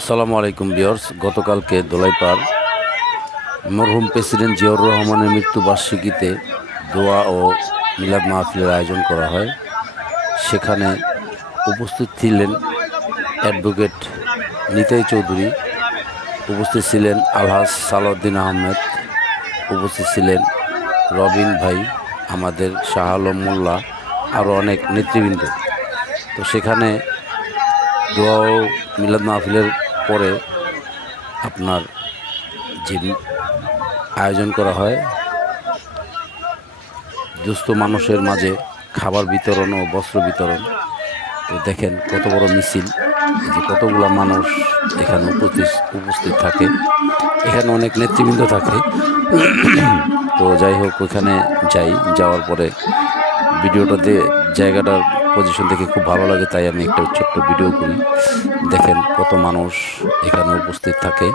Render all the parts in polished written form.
আসসালামু আলাইকুম ভিউয়ার্স। গতকালকে দোলাইপাড় মরহুম প্রেসিডেন্ট জিয়াউর রহমানের মৃত্যুবার্ষিকীতে দোয়া ও মিলাদ মাহফিলের আয়োজন করা হয়। সেখানে উপস্থিত ছিলেন অ্যাডভোকেট নিতাই চৌধুরী, উপস্থিত ছিলেন আলহাজ সালাউদ্দিন আহমেদ, উপস্থিত ছিলেন রবিন ভাই, আমাদের শাহ আলম মোল্লা, আরও অনেক নেতৃবৃন্দ। তো সেখানে দোয়া ও মিলাদ মাহফিলের পরে আপনার যে আয়োজন করা হয় দুস্থ মানুষের মাঝে খাবার বিতরণ ও বস্ত্র বিতরণ। তো দেখেন কত বড় মিছিল, এই যে কতগুলো মানুষ এখানে উপস্থিত থাকে, এখানে অনেক নেতৃবৃন্দ থাকে। তো যাই হোক, ওইখানে যাওয়ার পরে ভিডিওটাতে জায়গাটার পজিশন দেখে খুব ভালো লাগে, তাই আমি একটা ছোট্ট ভিডিও করি। দেখেন কত মানুষ এখানে উপস্থিত থাকে,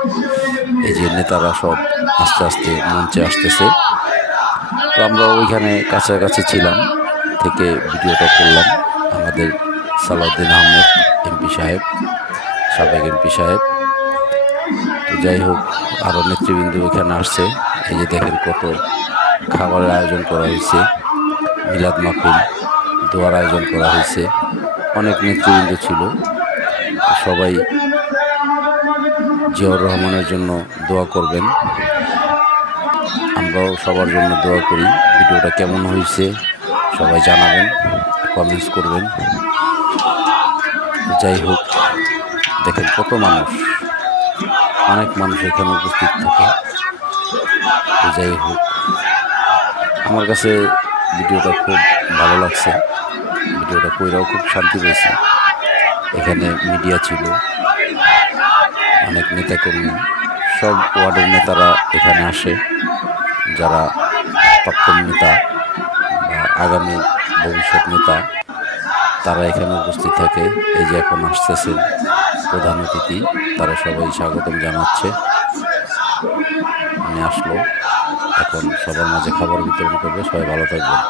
এই যে নেতারা সব আস্তে আস্তে মঞ্চে আসতেছে। তো আমরা ওইখানে কাছাকাছি ছিলাম থেকে ভিডিওটা করলাম। আমাদের সালাউদ্দিন আহমেদ এমপি সাহেব, সাবেক এমপি সাহেব। তো যাই হোক, আরও নেতৃবৃন্দ এখানে আসছে। এই যে দেখেন কত খাবারের আয়োজন করা হয়েছে, মিলাদ মাহফিল দোয়ার আয়োজন করা হয়েছে, অনেক নেতৃবৃন্দ ছিল। সবাই জিয়াউর রহমানের জন্য দোয়া করবেন, আমরাও সবার জন্য দোয়া করি। ভিডিওটা কেমন হয়েছে সবাই জানাবেন, কমেন্টস করবেন। যাই হোক, দেখেন কত মানুষ, অনেক মানুষ এখানে উপস্থিত থাকে। তো যাই হোক, আমার কাছে ভিডিওটা খুব ভালো লাগছে, ভিডিওটা কইরাও খুব শান্তি পেয়েছি। এখানে মিডিয়া ছিল, অনেক নেতাকর্মী, সব ওয়ার্ডের নেতারা এখানে আসে, যারা প্রাক্তন নেতা বা আগামী ভবিষ্যৎ নেতা তারা এখানে উপস্থিত থাকে। এই যে এখন আসতেছেন প্রধান অতিথি, তারা সবাই স্বাগতম জানাচ্ছে। উনি আসলো, এখন সবার মাঝে খাবার বিতরণ করবে। সবাই ভালো থাকবেন।